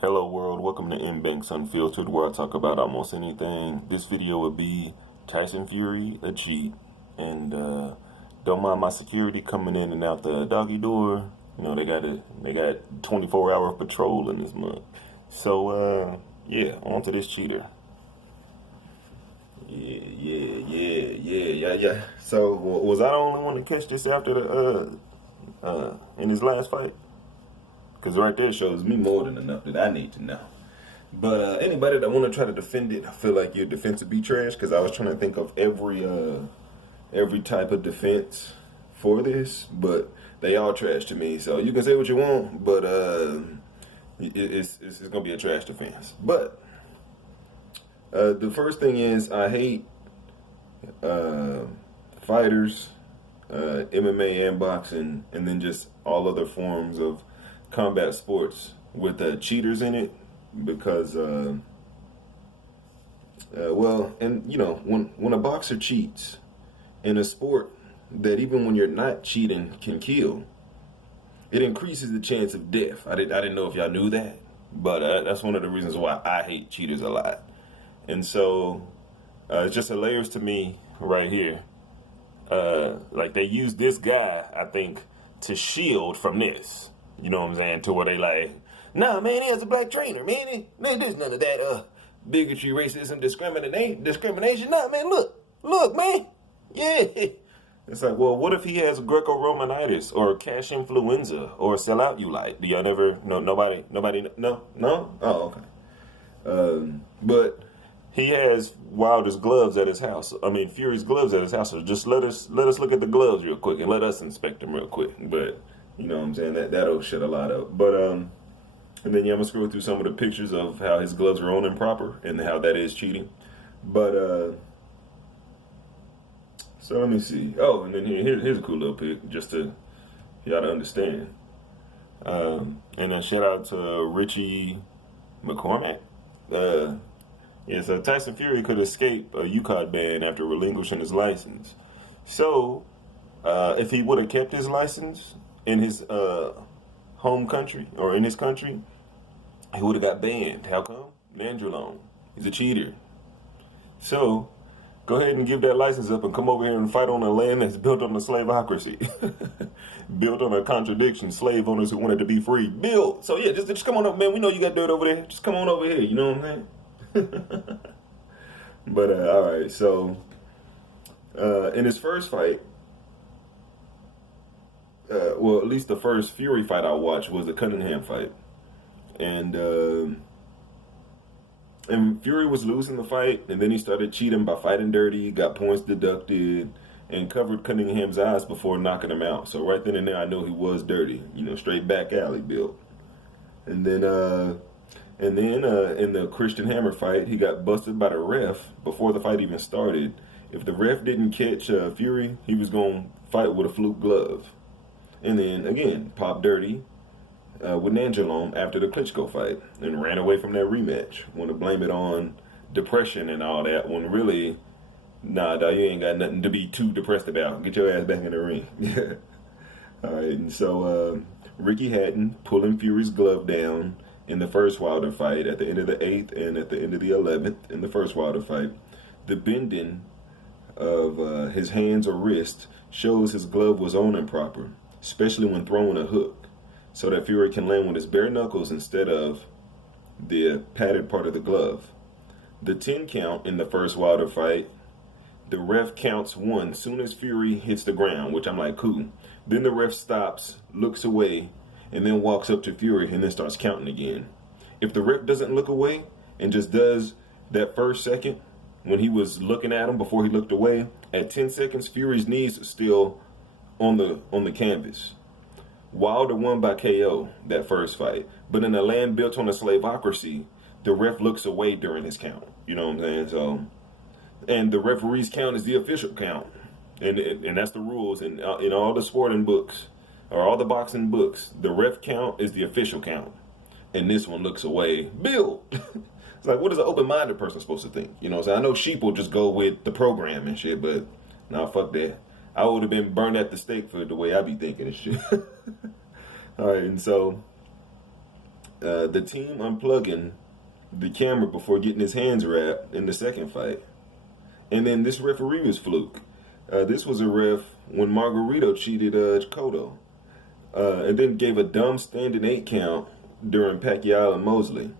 Hello world, welcome to Inbanks Unfiltered, where I talk about almost anything. This video will be Tyson Fury a cheat, and don't mind my security coming in and out the doggy door. You know, they got 24-hour patrol in this month. So yeah, on to this cheater. Yeah. So was I the only one to catch this after the in his last fight? Because right there shows me more than enough that I need to know. But anybody that want to try to defend it, I feel like your defense would be trash, because I was trying to think of every type of defense for this, but they all trash to me. So you can say what you want, but it's going to be a trash defense. But the first thing is, I hate fighters, MMA and boxing, and then just all other forms of combat sports with cheaters in it, because well, and you know, when a boxer cheats in a sport that even when you're not cheating can kill, it increases the chance of death. I didn't know if y'all knew that, but that's one of the reasons why I hate cheaters a lot. And so it's just hilarious to me right here. Like, they use this guy, I think, to shield from this. You know what I'm saying? To where they like, nah, man, he has a black trainer, man. There's none of that bigotry, racism, discrimination. Nah, man, look, man. Yeah. It's like, well, what if he has Greco-Romanitis or cash influenza or sellout you like? Do y'all never, no, nobody, no? Oh, okay. But he has Wilder's gloves at his house. I mean, Fury's gloves at his house. So just let us look at the gloves real quick and let us inspect them real quick. But you know what I'm saying? That'll shut a lot up. But and then yeah, I'm gonna scroll through some of the pictures of how his gloves are on improper and how that is cheating. But so let me see. Oh, and then here's a cool little pic just to y'all to understand. And then shout out to Richie McCormack. Yeah, so Tyson Fury could escape a UCOD ban after relinquishing his license. So if he would have kept his license in his home country, or in his country, he would have got banned. How come? Nandrolone. He's a cheater. So go ahead and give that license up and come over here and fight on a land that's built on a slaveocracy. Built on a contradiction. Slave owners who wanted to be free. Built. So yeah, just come on up, man. We know you got dirt over there. Just come on over here. You know what I'm saying? But all right. So in his first fight, well, at least the first Fury fight I watched was the Cunningham fight, and Fury was losing the fight, and then he started cheating by fighting dirty, got points deducted, and covered Cunningham's eyes before knocking him out. So right then and there, I knew he was dirty, you know, straight back alley built. And then in the Christian Hammer fight, he got busted by the ref before the fight even started. If the ref didn't catch Fury, he was gonna fight with a fluke glove. And then, again, popped dirty with Nandrolone after the Klitschko fight and ran away from that rematch. Want to blame it on depression and all that, when really, nah, dog, you ain't got nothing to be too depressed about. Get your ass back in the ring. All right, and so Ricky Hatton pulling Fury's glove down in the first Wilder fight at the end of the 8th and at the end of the 11th in the first Wilder fight. The bending of his hands or wrist shows his glove was on improper, especially when throwing a hook, so that Fury can land with his bare knuckles instead of the padded part of the glove. The 10 count in the first Wilder fight, the ref counts 1 soon as Fury hits the ground, which I'm like, cool. Then the ref stops, looks away, and then walks up to Fury and then starts counting again. If the ref doesn't look away and just does that first second when he was looking at him before he looked away, at 10 seconds, Fury's knees are still on the canvas. Wilder won by KO that first fight, but in a land built on a slaveocracy, the ref looks away during his count. You know what I'm saying? So, and the referee's count is the official count, and that's the rules. And in all the sporting books or all the boxing books, the ref count is the official count, and this one looks away. Bill. It's like, what is an open-minded person supposed to think? You know what I'm saying? I know sheep will just go with the program and shit, but nah, fuck that. I would have been burned at the stake for the way I be thinking and shit. All right, and so the team unplugging the camera before getting his hands wrapped in the second fight. And then this referee was fluke. This was a ref when Margarito cheated Cotto. And then gave a dumb standing 8 count during Pacquiao and Mosley.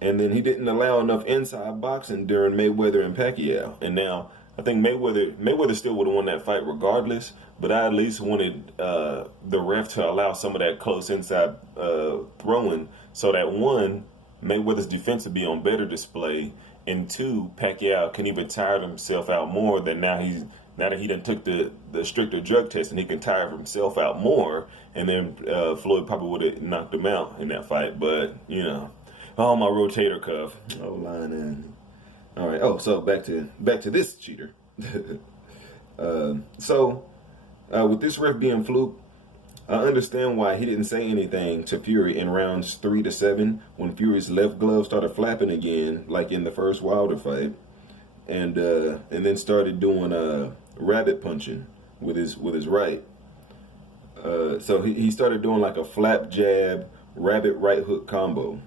And then he didn't allow enough inside boxing during Mayweather and Pacquiao. And now, I think Mayweather still would have won that fight regardless, but I at least wanted the ref to allow some of that close inside throwing so that, one, Mayweather's defense would be on better display, and two, Pacquiao can even tire himself out more than now that he done took the stricter drug test, and he can tire himself out more, and then Floyd probably would have knocked him out in that fight. But, you know, oh, my rotator cuff. Oh, line in. All right. Oh, so back to this cheater. With this ref being fluke, I understand why he didn't say anything to Fury in rounds 3 to 7 when Fury's left glove started flapping again, like in the first Wilder fight, and then started doing rabbit punching with his right. So he started doing like a flap jab rabbit right hook combo,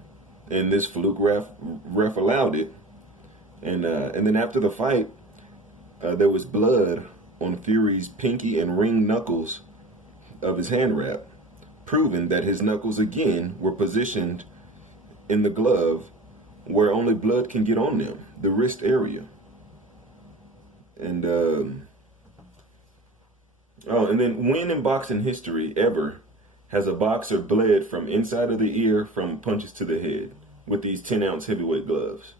and this fluke ref allowed it, and then after the fight, there was blood on Fury's pinky and ring knuckles of his hand wrap, proving that his knuckles again were positioned in the glove where only blood can get on them, the wrist area. And and then when in boxing history ever has a boxer bled from inside of the ear from punches to the head with these 10-ounce heavyweight gloves?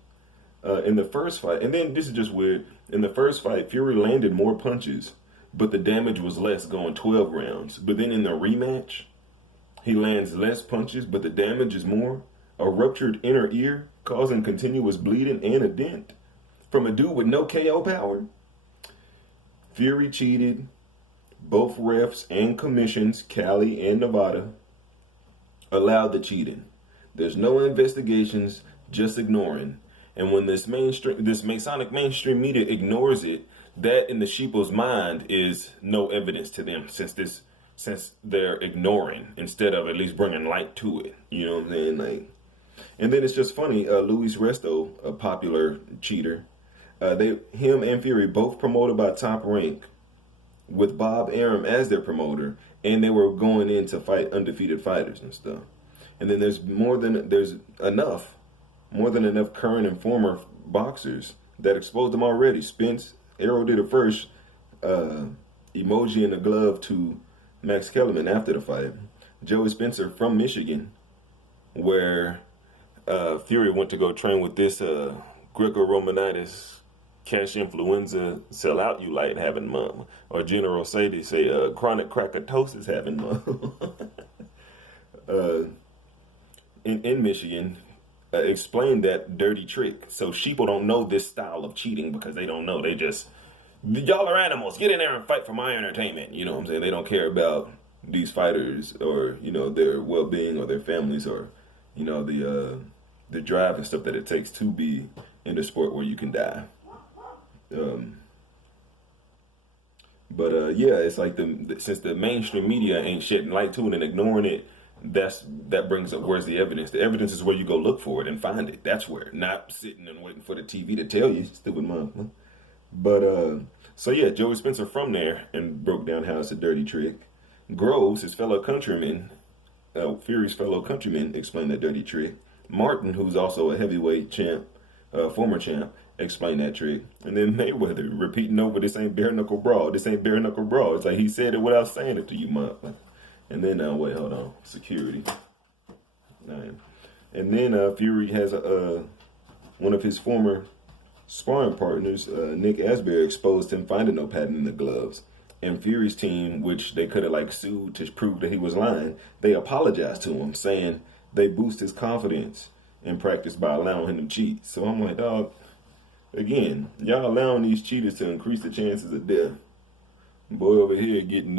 In the first fight, and then this is just weird, in the first fight, Fury landed more punches, but the damage was less, going 12 rounds. But then in the rematch, he lands less punches, but the damage is more. A ruptured inner ear causing continuous bleeding and a dent from a dude with no KO power. Fury cheated. Both refs and commissions, Cali and Nevada, allowed the cheating. There's no investigations, just ignoring. And when this Masonic mainstream media ignores it, that in the sheeple's mind is no evidence to them, since they're ignoring instead of at least bringing light to it. You know what I'm saying? Like, and then it's just funny. Luis Resto, a popular cheater, him and Fury both promoted by Top Rank, with Bob Arum as their promoter, and they were going in to fight undefeated fighters and stuff. And then there's more than enough current and former boxers that exposed them already. Spence, Arrow did it first, emoji in the glove to Max Kellerman after the fight. Joey Spencer from Michigan, where Fury went to go train with this Greco-Romanitis cash influenza sell out you light having mom, or General Sadie say chronic crackatosis having mom. In Michigan, explained that dirty trick. So sheeple don't know this style of cheating because they don't know. They just, y'all are animals. Get in there and fight for my entertainment. You know what I'm saying? They don't care about these fighters or, you know, their well-being or their families or, you know, the drive and stuff that it takes to be in the sport where you can die. Yeah, it's like since the mainstream media ain't shedding light to it and ignoring it, that brings up, where's the evidence? The evidence is where you go look for it and find it. That's where, not sitting and waiting for the TV to tell you, stupid mom. But so yeah, Joey Spencer from there and broke down how it's a dirty trick. Groves, his fellow countryman, Fury's fellow countryman, explained that dirty trick. Martin, who's also a heavyweight champ, former champ, explained that trick. And then Mayweather repeating over, this ain't bare knuckle brawl. This ain't bare knuckle brawl. It's like he said it without saying it to you, mom. And then, wait, hold on. Security. Right. And then Fury has one of his former sparring partners, Nick Asbury, exposed him finding no pattern in the gloves. And Fury's team, which they could have like sued to prove that he was lying, they apologized to him, saying they boost his confidence in practice by allowing him to cheat. So I'm like, dog, again, y'all allowing these cheaters to increase the chances of death. Boy over here getting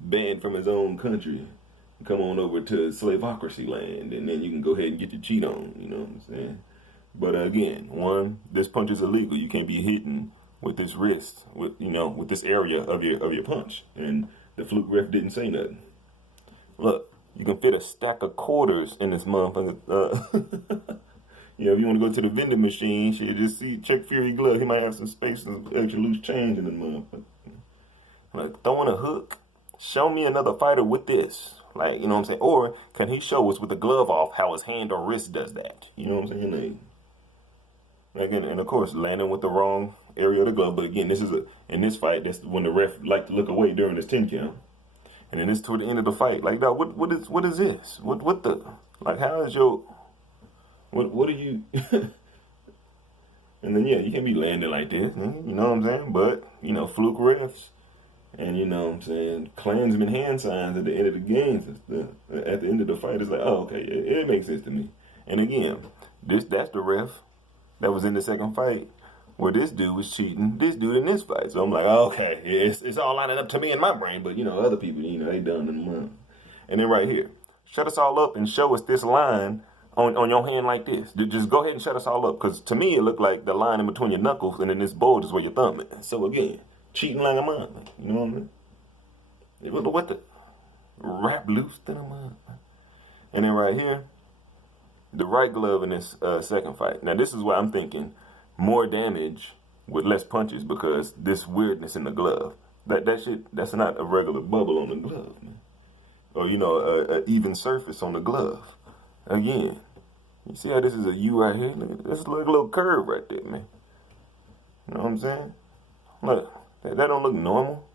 banned from his own country. Come on over to slaveocracy land, and then you can go ahead and get your cheat on. You know what I'm saying? But again, one, this punch is illegal. You can't be hitting with this wrist, with this area of your punch. And the fluke ref didn't say nothing. Look, You can fit a stack of quarters in this motherfucker. You know, if you want to go to the vending machine, shit, just check Fury glove. He might have some space and some extra loose change in the motherfucker. Like, throwing a hook. Show me another fighter with this. Like, you know what I'm saying? Or can he show us with the glove off how his hand or wrist does that? You know what I'm saying? Like, and of course, landing with the wrong area of the glove. But again, in this fight, that's when the ref like to look away during this 10 count. And then it's toward the end of the fight. Like, dog, what is this? What the, like, how is your, what are you? And then, yeah, you can't be landing like this, you know what I'm saying? But, you know, fluke refs and, you know what I'm saying, Klansman hand signs at the end of the games, at the end of the fight, it's like, oh, okay, it makes sense to me. And again, that's the ref that was in the second fight where this dude was cheating this dude in this fight. So I'm like, oh, okay, it's all lining up to me in my brain, but, you know, other people, you know, they done in the month. And then right here, shut us all up and show us this line on your hand like this. Just go ahead and shut us all up, because to me it looked like the line in between your knuckles and then this bulge is where your thumb is. So again, cheating like a mother, you know what I mean? What the rap loose than a mother. And then right here, the right glove in this second fight. Now this is why I'm thinking more damage with less punches, because this weirdness in the glove. That shit, that's not a regular bubble on the glove, man. Or, you know, a even surface on the glove. Again, you see how this is a U right here? Look at this, little curve right there, man. You know what I'm saying? Look, that don't look normal.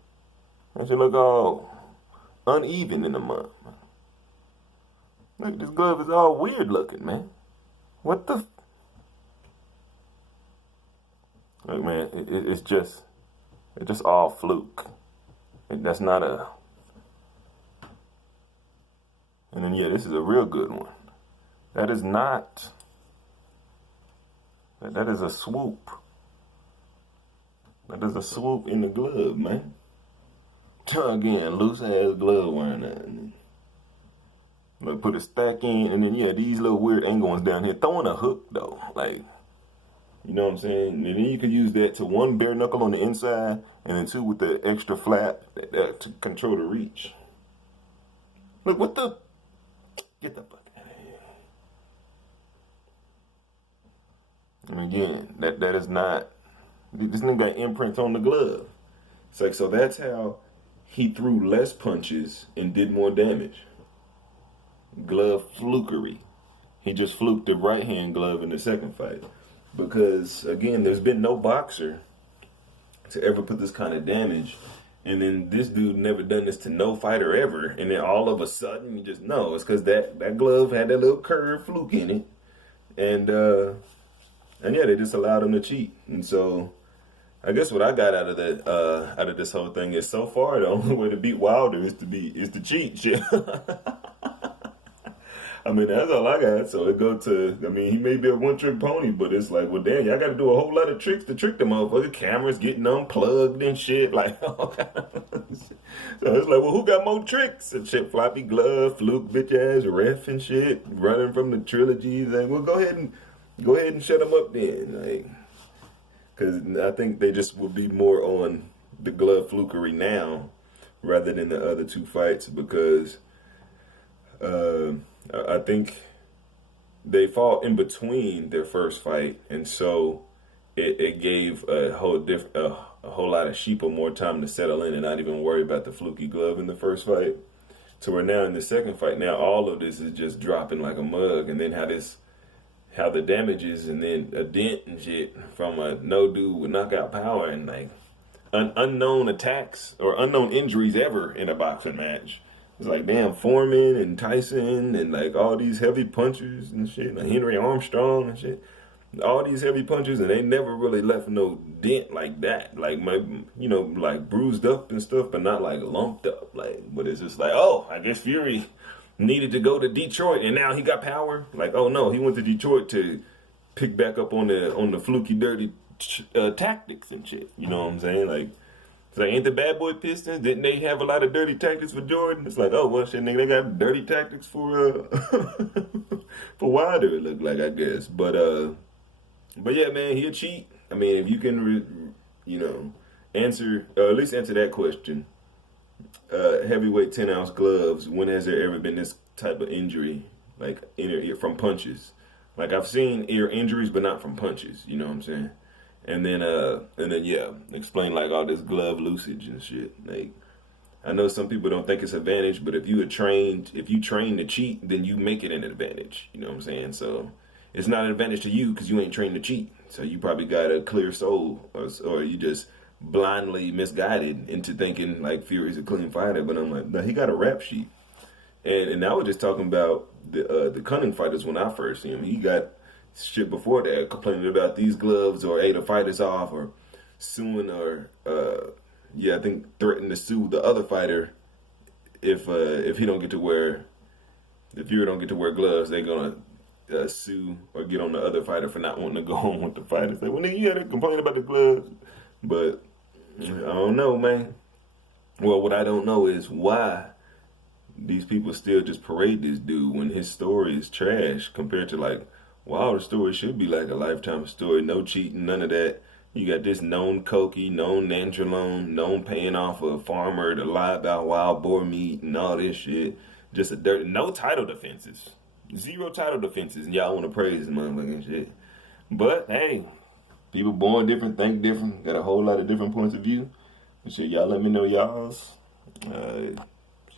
That should look all uneven in the mud. Look, this glove is all weird looking, man. What the? Look, man, it's just all fluke. That's not a. And then, yeah, this is a real good one. That is not. That is a swoop. That is a swoop in the glove, man. Again, loose ass glove wearing that. Like, put a stack in, and then, yeah, these little weird angle ones down here. Throwing a hook, though. Like, you know what I'm saying? And then you could use that to one, bare knuckle on the inside, and then two, with the extra flap to control the reach. Look, what the? Get the fuck out of here. And again, that is not, this nigga got imprints on the glove. It's like, so that's how he threw less punches and did more damage. Glove flukery. He just fluked the right hand glove in the second fight. Because, again, there's been no boxer to ever put this kind of damage. And then this dude never done this to no fighter ever. And then all of a sudden, you just know it's because that glove had that little curved fluke in it. And yeah, they just allowed him to cheat. And so I guess what I got out of this whole thing is, so far the only way to beat Wilder is to cheat. Shit. I mean, that's all I got. So it go to, I mean, he may be a one-trick pony, but it's like, well, damn, y'all got to do a whole lot of tricks to trick the motherfucker. Cameras getting unplugged and shit. Like, all kind of shit. So it's like, well, who got more tricks? And shit, floppy glove, fluke, bitch-ass ref and shit, running from the trilogies. Like, well, go ahead and shut them up then. Like, because I think they just will be more on the glove flukery now rather than the other two fights, because I think they fought in between their first fight, and so it gave a whole lot of sheeple more time to settle in and not even worry about the fluky glove in the first fight. So we're now in the second fight. Now all of this is just dropping like a mug, and then how the damages, and then a dent and shit from a no dude with knockout power, and like unknown attacks or unknown injuries ever in a boxing match. It's like, damn, Foreman and Tyson and like all these heavy punchers and shit, like Henry Armstrong and shit. All these heavy punchers, and they never really left no dent like that. Like, like bruised up and stuff, but not like lumped up. Like, but it's just like, oh, I guess Fury needed to go to Detroit and now he got power. Like, oh no, he went to Detroit to pick back up on the fluky, dirty tactics and shit. You know what I'm saying? Like, it's like, ain't the Bad Boy Pistons, didn't they have a lot of dirty tactics for Jordan? It's like, oh, well, shit, nigga, they got dirty tactics for for Wilder, it looked like, I guess. But yeah, man, he'll cheat. I mean, if you can, answer, at least answer that question. Heavyweight 10-ounce gloves, when has there ever been this type of injury, like inner ear from punches. Like I've seen ear injuries, but not from punches. You know what I'm saying? And then yeah, explain like all this glove usage and shit. Like I know some people don't think it's advantage, but if you train to cheat, then you make it an advantage. You know what I'm saying? So it's not an advantage to you because you ain't trained to cheat. So you probably got a clear soul, or you just blindly misguided into thinking like Fury's a clean fighter. But I'm like, no, he got a rap sheet. And I was just talking about the cunning fighters when I first seen him. He got shit before that complaining about these gloves or the fighters off or suing or I think threatened to sue the other fighter if he don't get to wear if Fury don't get to wear gloves, they're gonna sue or get on the other fighter for not wanting to go home with the fight. It's like, well, then you had to complain about the gloves, but I don't know, man. Well, what I don't know is why these people still just parade this dude when his story is trash compared to like, wow, the story should be like a Lifetime story. No cheating, none of that. You got this known cokey, known nandrolone, known paying off a farmer to lie about wild boar meat and all this shit. Just no title defenses. 0 title defenses. And y'all want to praise the motherfucking shit. But, hey, people born different, think different, got a whole lot of different points of view. Shit, y'all let me know y'all's.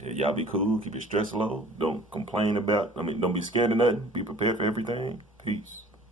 Y'all be cool, keep your stress low. Don't complain don't be scared of nothing. Be prepared for everything. Peace.